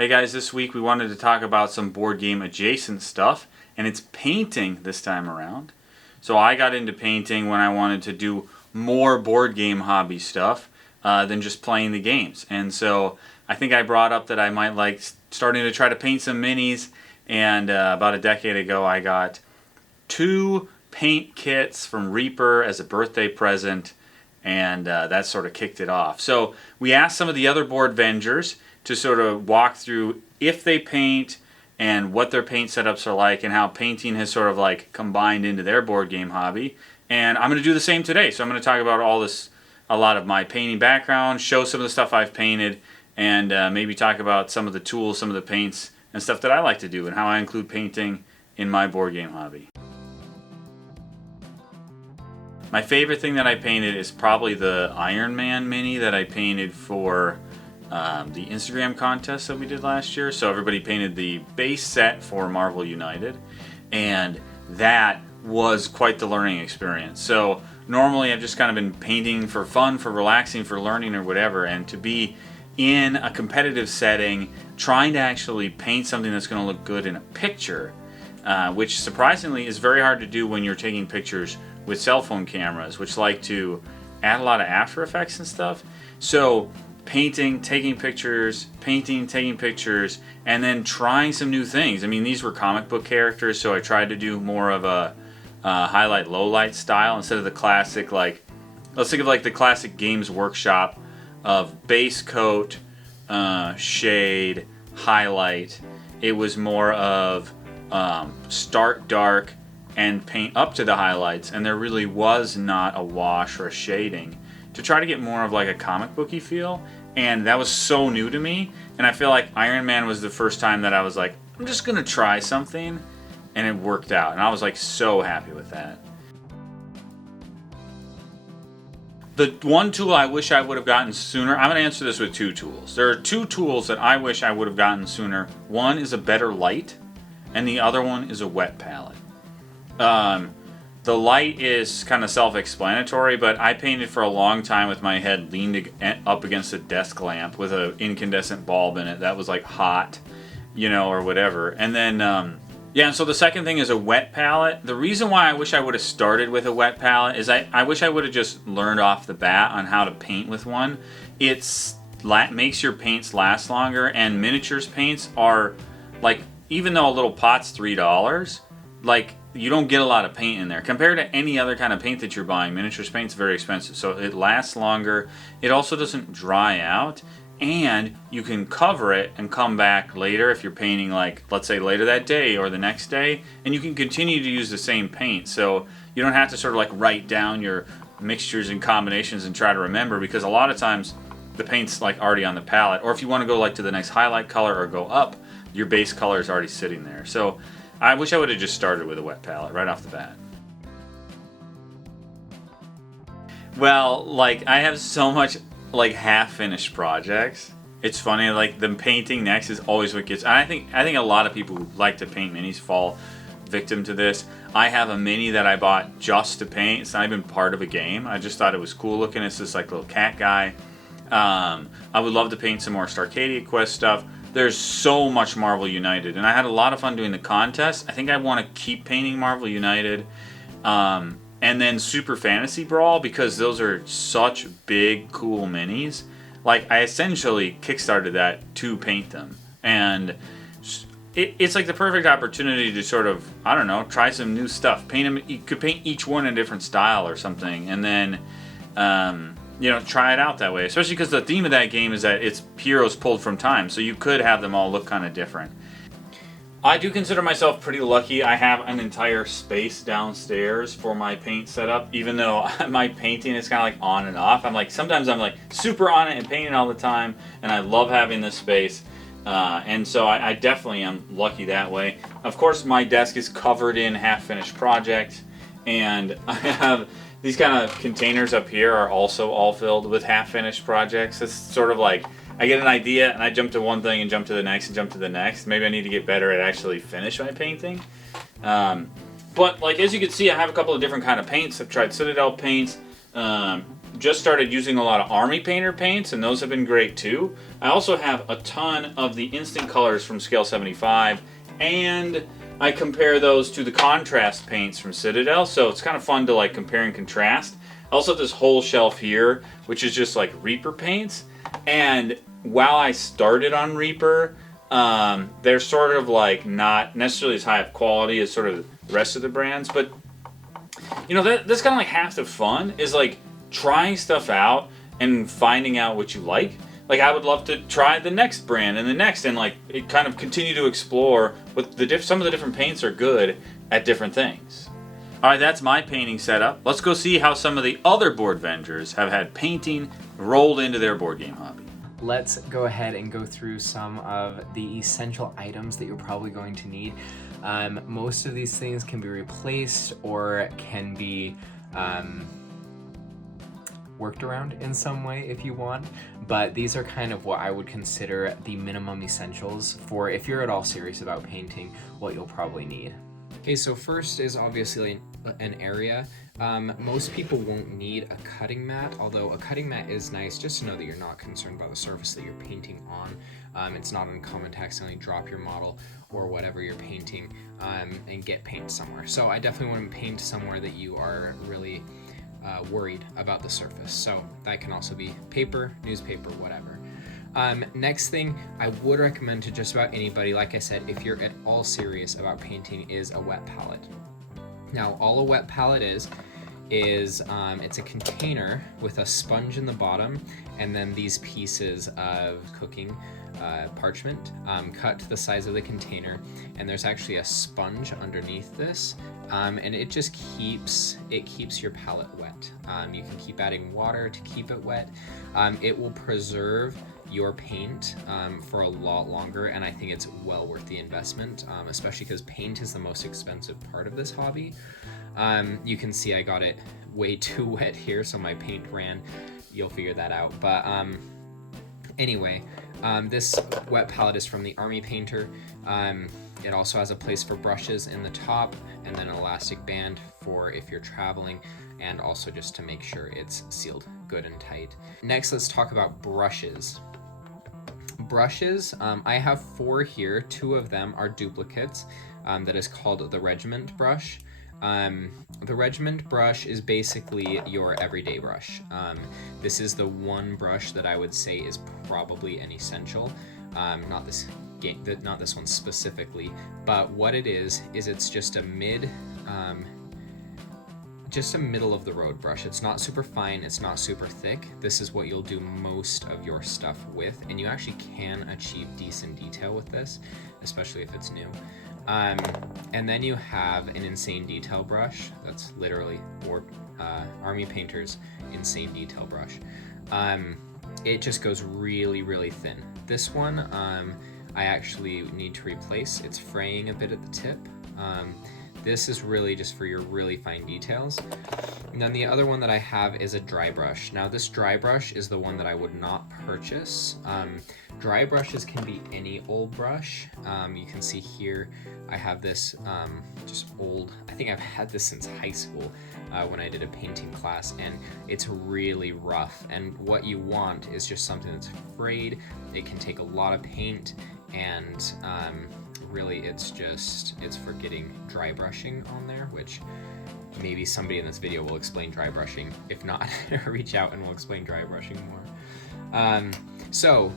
Hey guys, this week we wanted to talk about some board game adjacent stuff, and it's painting this time around. So I got into painting when I wanted to do more board game hobby stuff than just playing the games. And so I think I brought up that I might like starting to try to paint some minis, and about a decade ago I got 2 paint kits from Reaper as a birthday present, and that sort of kicked it off. So we asked some of the other Boardvengers to sort of walk through if they paint and what their paint setups are like and how painting has sort of like combined into their board game hobby. And I'm going to do the same today. So I'm going to talk about all this, a lot of my painting background, show some of the stuff I've painted, and maybe talk about some of the tools, some of the paints and stuff that I like to do and how I include painting in my board game hobby. My favorite thing that I painted is probably the Iron Man mini that I painted for the Instagram contest that we did last year. So everybody painted the base set for Marvel United, and that was quite the learning experience. So normally I've just kind of been painting for fun, for relaxing, for learning or whatever, and to be in a competitive setting trying to actually paint something that's going to look good in a picture, which surprisingly is very hard to do when you're taking pictures with cell phone cameras, which like to add a lot of After Effects and stuff. So painting, taking pictures, painting, taking pictures, and then trying some new things. I mean, these were comic book characters, so I tried to do more of a highlight, low light style instead of the classic, like, let's think of like the classic Games Workshop of base coat, shade, highlight. It was more of start dark and paint up to the highlights, and there really was not a wash or a shading to try to get more of like a comic booky feel. And that was so new to me, and I feel like Iron Man was the first time that I was like, I'm just gonna try something, and it worked out, and I was like so happy with that. The one tool I wish I would have gotten sooner, I'm gonna answer this with 2 tools. There are 2 tools that I wish I would have gotten sooner. One is a better light, and the other one is a wet palette. The light is kind of self-explanatory, but I painted for a long time with my head leaned up against a desk lamp with an incandescent bulb in it that was like hot, or whatever. And then, and so the second thing is a wet palette. The reason why I wish I would have started with a wet palette is I wish I would have just learned off the bat on how to paint with one. It makes your paints last longer, and miniatures paints are like, even though a little pot's $3, like, you don't get a lot of paint in there. Compared to any other kind of paint that you're buying, miniatures paint's very expensive, so it lasts longer. It also doesn't dry out, and you can cover it and come back later if you're painting, like, let's say later that day or the next day, and you can continue to use the same paint. So you don't have to sort of like write down your mixtures and combinations and try to remember, because a lot of times the paint's like already on the palette, or if you want to go like to the next highlight color or go up, your base color is already sitting there. So I wish I would have just started with a wet palette right off the bat. Well, like, I have so much like half-finished projects. It's funny, like the painting next is always what gets. I think a lot of people who like to paint minis fall victim to this. I have a mini that I bought just to paint. It's not even part of a game. I just thought it was cool looking. It's this like little cat guy. I would love to paint some more Starcadia Quest stuff. There's so much Marvel United, and I had a lot of fun doing the contest. I think I want to keep painting Marvel United, and then Super Fantasy Brawl, because those are such big, cool minis. Like, I essentially kickstarted that to paint them, and it's like the perfect opportunity to sort of, I don't know, try some new stuff. Paint them. You could paint each one in a different style or something, and then try it out that way. Especially because the theme of that game is that it's heroes pulled from time, so you could have them all look kind of different. I do consider myself pretty lucky. I have an entire space downstairs for my paint setup, even though my painting is kind of like on and off. Sometimes I'm like super on it and painting all the time, and I love having this space. And so I definitely am lucky that way. Of course, my desk is covered in half-finished projects, and I have these kind of containers up here are also all filled with half-finished projects. It's sort of like I get an idea and I jump to one thing and jump to the next and jump to the next. Maybe I need to get better at actually finish my painting. But like as you can see, I have a couple of different kind of paints. I've tried Citadel paints, just started using a lot of Army Painter paints, and those have been great too. I also have a ton of the instant colors from Scale 75, and I compare those to the contrast paints from Citadel, so it's kind of fun to like compare and contrast. I also have this whole shelf here, which is just like Reaper paints, and while I started on Reaper, they're sort of like not necessarily as high of quality as sort of the rest of the brands, but you know, that's kind of like half the fun is like trying stuff out and finding out what you like. Like I would love to try the next brand and the next, and like it kind of continue to explore what some of the different paints are good at different things. All right, that's my painting setup. Let's go see how some of the other Boardvengers have had painting rolled into their board game hobby. Let's go ahead and go through some of the essential items that you're probably going to need. Most of these things can be replaced or can be worked around in some way if you want, but these are kind of what I would consider the minimum essentials for if you're at all serious about painting, what you'll probably need. Okay, so first is obviously an area. Most people won't need a cutting mat, although a cutting mat is nice just to know that you're not concerned about the surface that you're painting on. It's not uncommon to accidentally drop your model or whatever you're painting and get paint somewhere. So I definitely want to paint somewhere that you are really worried about the surface. So that can also be paper, newspaper, whatever. Next thing I would recommend to just about anybody, like I said, if you're at all serious about painting, is a wet palette. Now, all a wet palette is it's a container with a sponge in the bottom and then these pieces of cooking parchment cut to the size of the container, and there's actually a sponge underneath this, and it just keeps your palette wet. You can keep adding water to keep it wet. It will preserve your paint for a lot longer, and I think it's well worth the investment, especially because paint is the most expensive part of this hobby. You can see I got it way too wet here, so my paint ran. You'll figure that out. But anyway, this wet palette is from the Army Painter. It also has a place for brushes in the top, and then an elastic band for if you're traveling, and also just to make sure it's sealed good and tight. Next, let's talk about brushes. Brushes, I have 4 here. 2 of them are duplicates. That is called the Regiment brush. The Regiment brush is basically your everyday brush. This is the one brush that I would say is probably an essential. Not this one specifically, but what it is it's just a middle of the road brush. It's not super fine, it's not super thick. This is what you'll do most of your stuff with, and you actually can achieve decent detail with this, especially if it's new. And then you have an Insane Detail brush. That's literally Army Painter's Insane Detail brush. It just goes really, really thin. This one I actually need to replace. It's fraying a bit at the tip. This is really just for your really fine details. And then the other one that I have is a dry brush. Now this dry brush is the one that I would not purchase. Dry brushes can be any old brush. You can see here I have this just old, I think I've had this since high school when I did a painting class, and it's really rough. And what you want is just something that's frayed. It can take a lot of paint, and really it's for getting dry brushing on there, which maybe somebody in this video will explain dry brushing. If not, reach out and we'll explain dry brushing more. So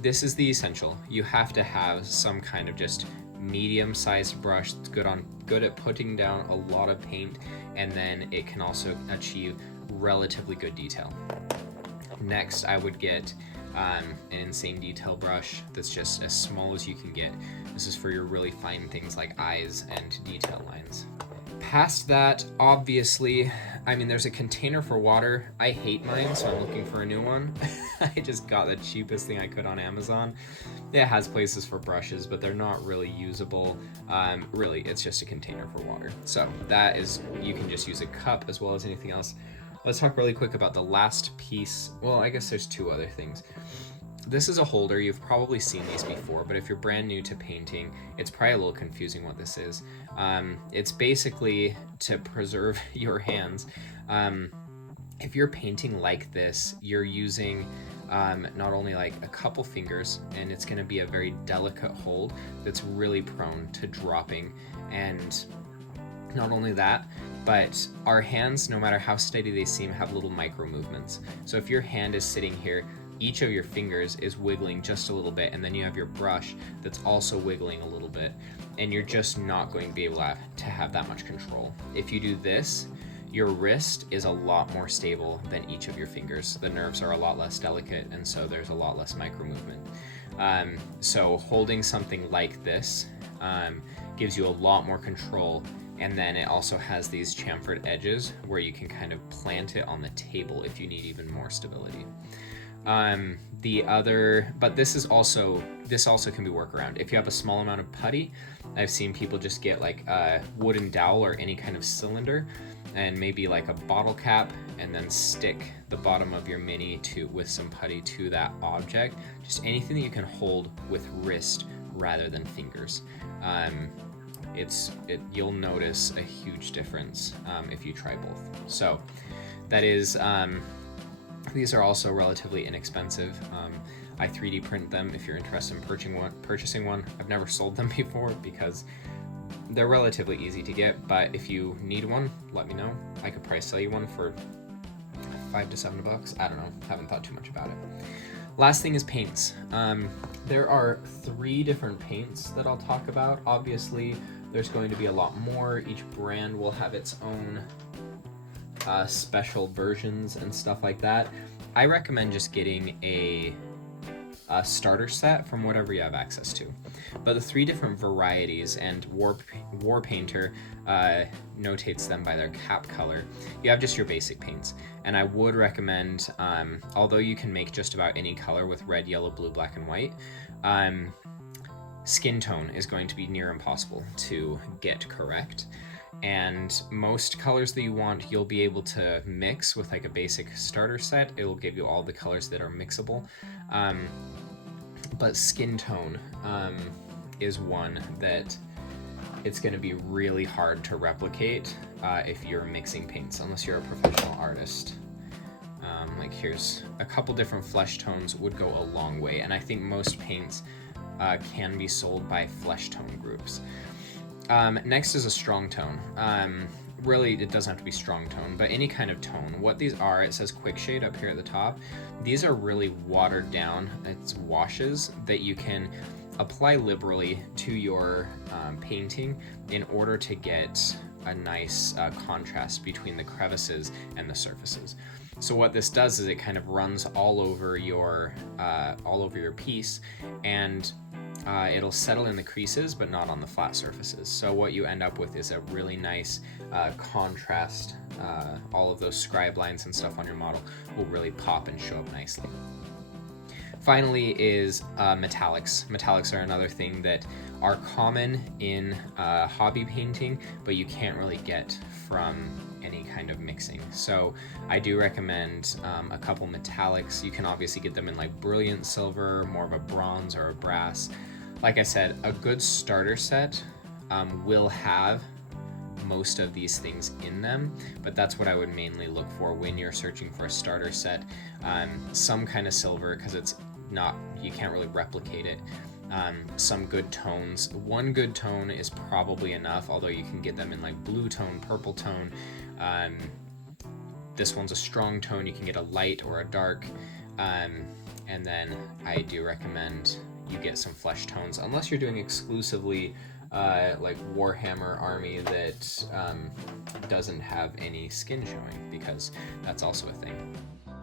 this is the essential. You have to have some kind of just medium-sized brush that's good at putting down a lot of paint, and then it can also achieve relatively good detail. Next, I would get an Insane Detail brush that's just as small as you can get. This is for your really fine things like eyes and detail lines. Past that, obviously, I mean, there's a container for water. I hate mine, so I'm looking for a new one. I just got the cheapest thing I could on Amazon. It has places for brushes, but they're not really usable. Really, it's just a container for water. So that is, you can just use a cup as well as anything else. Let's talk really quick about the last piece. Well, I guess there's 2 other things. This is a holder. You've probably seen these before, but if you're brand new to painting, it's probably a little confusing what this is. It's basically to preserve your hands. if you're painting like this, you're using not only like a couple fingers, and it's going to be a very delicate hold that's really prone to dropping. And not only that, but our hands, no matter how steady they seem, have little micro movements. So if your hand is sitting here, each of your fingers is wiggling just a little bit, and then you have your brush that's also wiggling a little bit, and you're just not going to be able to have that much control. If you do this, your wrist is a lot more stable than each of your fingers. The nerves are a lot less delicate, and so there's a lot less micro movement. So holding something like this gives you a lot more control, and then it also has these chamfered edges where you can kind of plant it on the table if you need even more stability. But this also can be worked around. If you have a small amount of putty, I've seen people just get like a wooden dowel or any kind of cylinder, and maybe like a bottle cap, and then stick the bottom of your mini with some putty to that object. Just anything that you can hold with wrist rather than fingers. You'll notice a huge difference if you try both. So that is, these are also relatively inexpensive. I 3D print them if you're interested in purchasing one. I've never sold them before because they're relatively easy to get, but if you need one, let me know. I could probably sell you one for $5 to $7. I don't know, haven't thought too much about it. Last thing is paints. There are 3 different paints that I'll talk about. Obviously, there's going to be a lot more. Each brand will have its own special versions and stuff like that. I recommend just getting a starter set from whatever you have access to. But the 3 different varieties, and Warpainter notates them by their cap color. You have just your basic paints, and I would recommend, although you can make just about any color with red, yellow, blue, black, and white, skin tone is going to be near impossible to get correct. And most colors that you want, you'll be able to mix with like a basic starter set. It will give you all the colors that are mixable. But skin tone is one that it's going to be really hard to replicate if you're mixing paints, unless you're a professional artist. Like here's a couple different flesh tones would go a long way, and I think most paints can be sold by flesh tone groups. Next is a strong tone. Really, it doesn't have to be strong tone, but any kind of tone. What these are, it says quick shade up here at the top. These are really watered down. It's washes that you can apply liberally to your painting in order to get a nice contrast between the crevices and the surfaces. So what this does is it kind of runs all over your piece, and it'll settle in the creases but not on the flat surfaces. So what you end up with is a really nice contrast. All of those scribe lines and stuff on your model will really pop and show up nicely. Finally is metallics. Metallics are another thing that are common in hobby painting, but you can't really get from any kind of mixing. So I do recommend a couple metallics. You can obviously get them in like brilliant silver, more of a bronze or a brass. Like I said, a good starter set will have most of these things in them, but that's what I would mainly look for when you're searching for a starter set. Some kind of silver, because it's not, you can't really replicate it. Some good tones. One good tone is probably enough, although you can get them in like blue tone, purple tone. This one's a strong tone. You can get a light or a dark. And then I do recommend you get some flesh tones, unless you're doing exclusively like Warhammer Army that doesn't have any skin showing, because that's also a thing.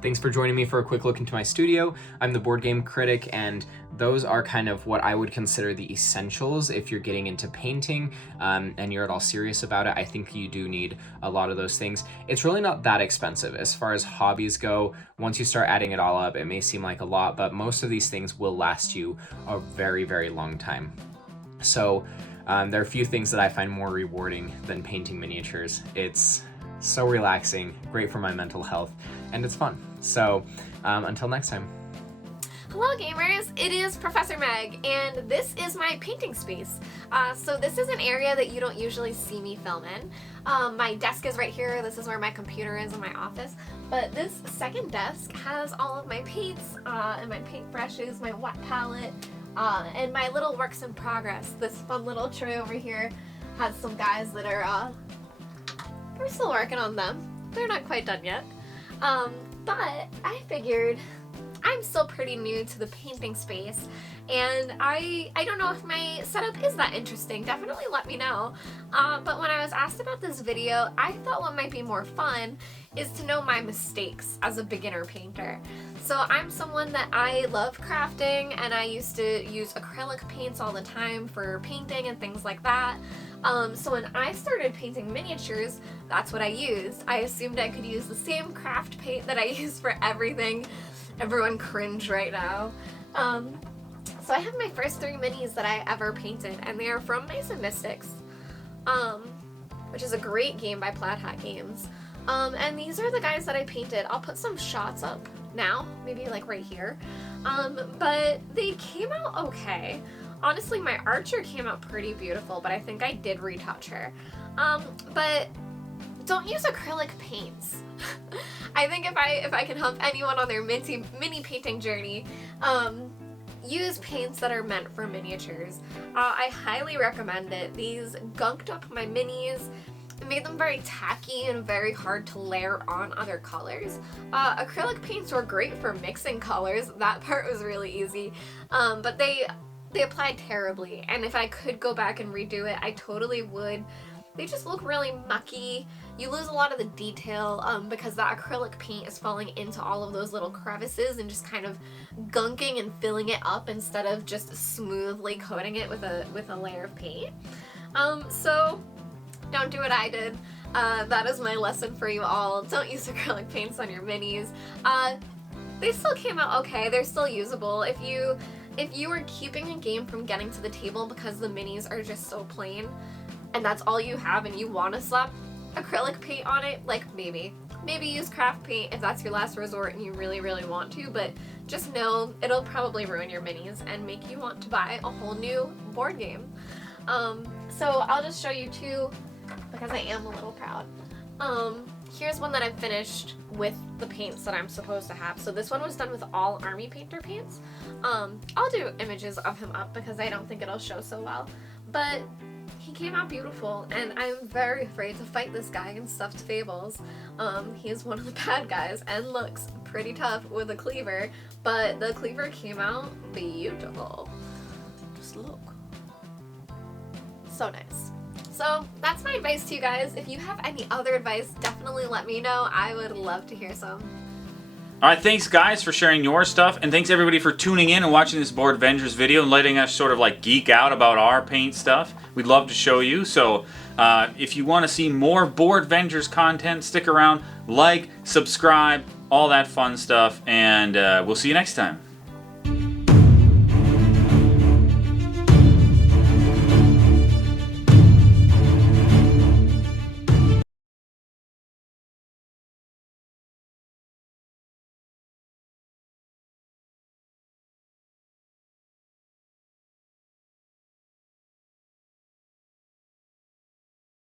Thanks for joining me for a quick look into my studio. I'm the Board Game Critic, and those are kind of what I would consider the essentials if you're getting into painting and you're at all serious about it. I think you do need a lot of those things. It's really not that expensive as far as hobbies go. Once you start adding it all up, it may seem like a lot, but most of these things will last you a very, very long time. So there are a few things that I find more rewarding than painting miniatures. It's so relaxing, great for my mental health, and it's fun. So until next time. Hello gamers, it is Professor Meg, and this is my painting space. So this is an area that you don't usually see me film in. My desk is right here, this is where my computer is in my office, but this second desk has all of my paints, and my paintbrushes, my wet palette, and my little works in progress. This fun little tray over here has some guys that are, we're still working on them. They're not quite done yet. But I figured I'm still pretty new to the painting space, and I don't know if my setup is that interesting. Definitely let me know. But when I was asked about this video, I thought what might be more fun is to know my mistakes as a beginner painter. So I'm someone that I love crafting, and I used to use acrylic paints all the time for painting and things like that. So when I started painting miniatures, that's what I used. I assumed I could use the same craft paint that I use for everything. Everyone cringe right now. So I have my first 3 minis that I ever painted, and they are from Mason Mystics, which is a great game by Plaid Hat Games. And these are the guys that I painted. I'll put some shots up now, maybe like right here. But they came out okay. Honestly, my Archer came out pretty beautiful, but I think I did retouch her. But don't use acrylic paints. I think if I can help anyone on their mini painting journey, use paints that are meant for miniatures. I highly recommend it. These gunked up my minis. It made them very tacky and very hard to layer on other colors. Acrylic paints were great for mixing colors. That part was really easy. But they applied terribly, and if I could go back and redo it, I totally would. They just look really mucky. You lose a lot of the detail because that acrylic paint is falling into all of those little crevices and just kind of gunking and filling it up instead of just smoothly coating it with a layer of paint. So don't do what I did. That is my lesson for you all. Don't use acrylic paints on your minis. They still came out okay. They're still usable. If you are keeping a game from getting to the table because the minis are just so plain, and that's all you have, and you want to slap acrylic paint on it, like maybe use craft paint if that's your last resort and you really want to, but just know it'll probably ruin your minis and make you want to buy a whole new board game. So I'll just show you 2 because I am a little proud. Here's one that I've finished with the paints that I'm supposed to have. So this one was done with all Army Painter paints. I'll do images of him up because I don't think it'll show so well, but he came out beautiful, and I'm very afraid to fight this guy in Stuffed Fables. He is one of the bad guys and looks pretty tough with a cleaver, but the cleaver came out beautiful. Just look. So nice. So that's my advice to you guys. If you have any other advice, definitely let me know. I would love to hear some. Alright, thanks guys for sharing your stuff, and thanks everybody for tuning in and watching this Boardvengers video and letting us sort of like geek out about our paint stuff. We'd love to show you, so if you want to see more Boardvengers content, stick around, like, subscribe, all that fun stuff, and we'll see you next time.